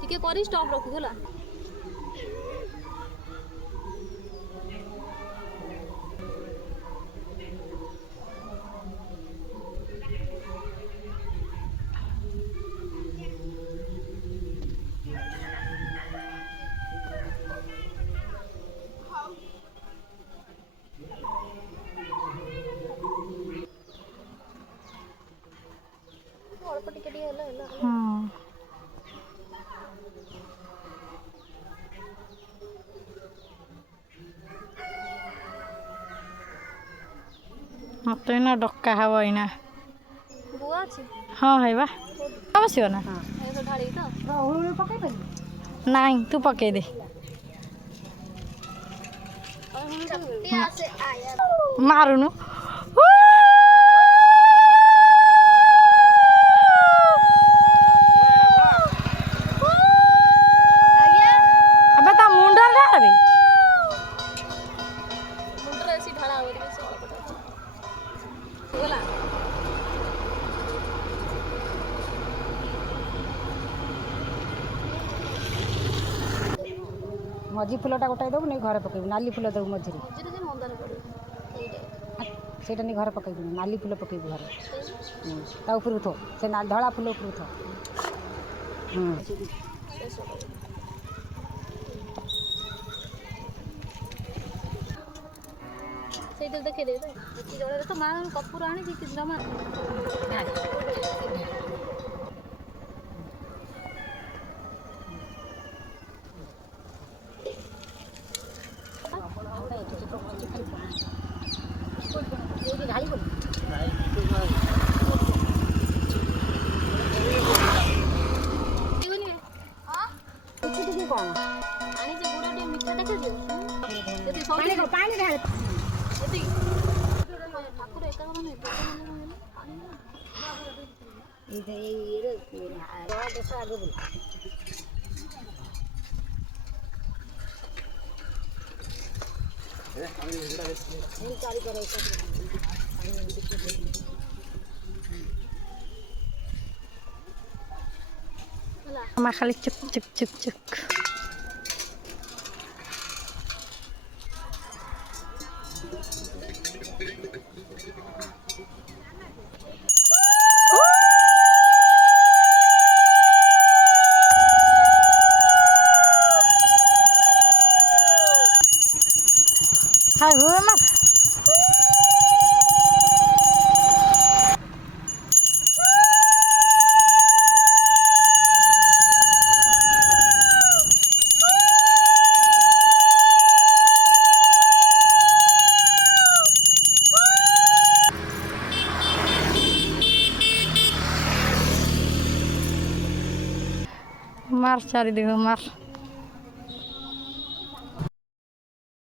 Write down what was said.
टिके करी स्टॉप रखु होला अल्प टिके होला होला हां मत ना डक्का हवा इना बुआ अछि हां है बा आवश्यक ना हां ए तो ढाली तो हुल पकाई दे नहीं तू पकाई दे शक्ति आसे आया मारुनु अबे ता मुंडल ढाबे मुंडर ऐसी ढाला हो रही है होला मझी फुलटा गोटाई देबू नहीं घरे पकेबू नाली फुल देबू मझी मझी जे मंदार पड़े सेटा नहीं घरे पकेबू नाली फुल पकेबू घरे ता ऊपर उठो से ना धड़ा फुल ऊपर उठो ସେଇଟା ଦେଖେଇ ଦେବେ ତ ଏଠି ଜଳରେ ତ ମା କପୁର ଆଣିଛି କିଛି ଜମା पानी ढाल ଠାକୁର ଏକା ମାନେ मा खाली चुक चुक चुक चुक हाय हुए मत मार चारी देखो मार